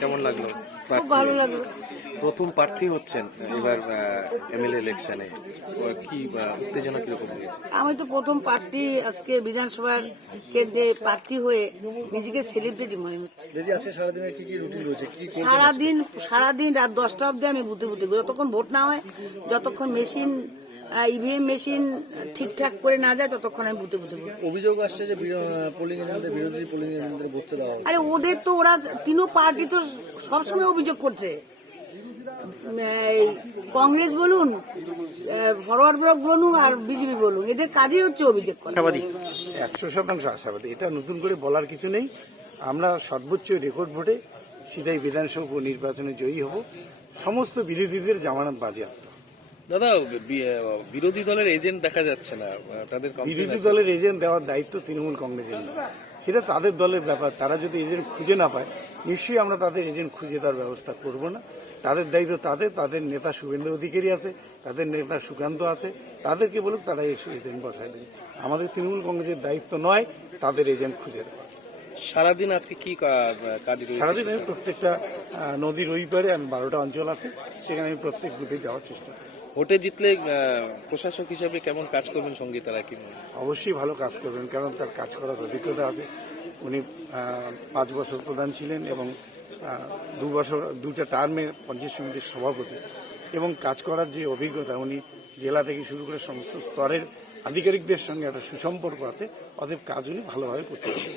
কেমন লাগলো? খুব ভালো লাগলো। প্রথম প্রার্থী হচ্ছেন এবার এমএলএ ইলেকশনে, কি উত্তেজনা কিরকম হয়েছে? আমি তো প্রথম প্রার্থী, আজকে বিধানসভার কেন্দ্রে প্রার্থী হয়ে নিজেকে সেলিব্রিটি মনে হচ্ছে। দিদি আজকে সারাদিনের কি কি রুটিন রয়েছে, কি কি সারাদিন রাত 10টা অবধি আমি বুথে যতক্ষণ ভোট না হয়, যতক্ষণ মেশিন ইভিএম মেশিন ঠিকঠাক করে না যায়, ততক্ষণ আমি বুথে অভিযোগ আসছে যে পোলিং এজেন্টদের, বিরোধী পোলিং এজেন্টদের বসতে দেওয়া হবে। আরে ওদের তো, ওরা তিনও পার্টি তো সবসময় অভিযোগ করছে। কংগ্রেস বলুন, ফরওয়ার্ড ব্লক বলুন, আর বিজেপি বলুন, এদের কাজই হচ্ছে অভিযোগ করা। 100% আশাবাদী, এটা নতুন করে বলার কিছু নেই। আমরা সর্বোচ্চ রেকর্ড ভোটে সিধাই বিধানসভা উপনির্বাচনে জয়ী হব। সমস্ত বিরোধীদের জামানত বাজেয়াপ্ত। দাদা, বিরোধী দলের এজেন্ট দেখা যাচ্ছে না, তাদের বিরোধী দলের এজেন্ট দেওয়ার দায়িত্ব তৃণমূল কংগ্রেসের না, সেটা তাদের দলের ব্যাপার। তারা যদি এজেন্ট খুঁজে না পায়, নিশ্চয়ই আমরা তাদের এজেন্ট খুঁজে দেওয়ার ব্যবস্থা করব না। তাদের দায়িত্ব তাদের নেতা শুভেন্দু অধিকারী আছে, তাদের নেতা সুকান্ত আছে, তাদেরকে বলুক তারা এসে এজেন্ট বসায় দেবে। আমাদের তৃণমূল কংগ্রেসের দায়িত্ব নয় তাদের এজেন্ট খুঁজে দেওয়া। সারাদিন আজকে কি কাজ রয়েছে? সারাদিন আমি প্রত্যেকটা নদীর ওই পারে, আমি 12টা অঞ্চল আছে, সেখানে আমি প্রত্যেক বুথে যাওয়ার চেষ্টা করি। ভোটে জিতলে প্রশাসক হিসেবে কেমন কাজ করবেন সঙ্গীতারা, কি মনে হয়? অবশ্যই ভালো কাজ করবেন, কারণ তার কাজ করার অভিজ্ঞতা আছে। উনি 5 বছর প্রধান ছিলেন এবং 2 বছর 2টা টার্মে পঞ্চায়েত সমিতির সভাপতি, এবং কাজ করার যে অভিজ্ঞতা, উনি জেলা থেকে শুরু করে সমস্ত স্তরের আধিকারিকদের সঙ্গে একটা সুসম্পর্ক আছে, অতএব কাজ উনি ভালোভাবে করতে পারেন।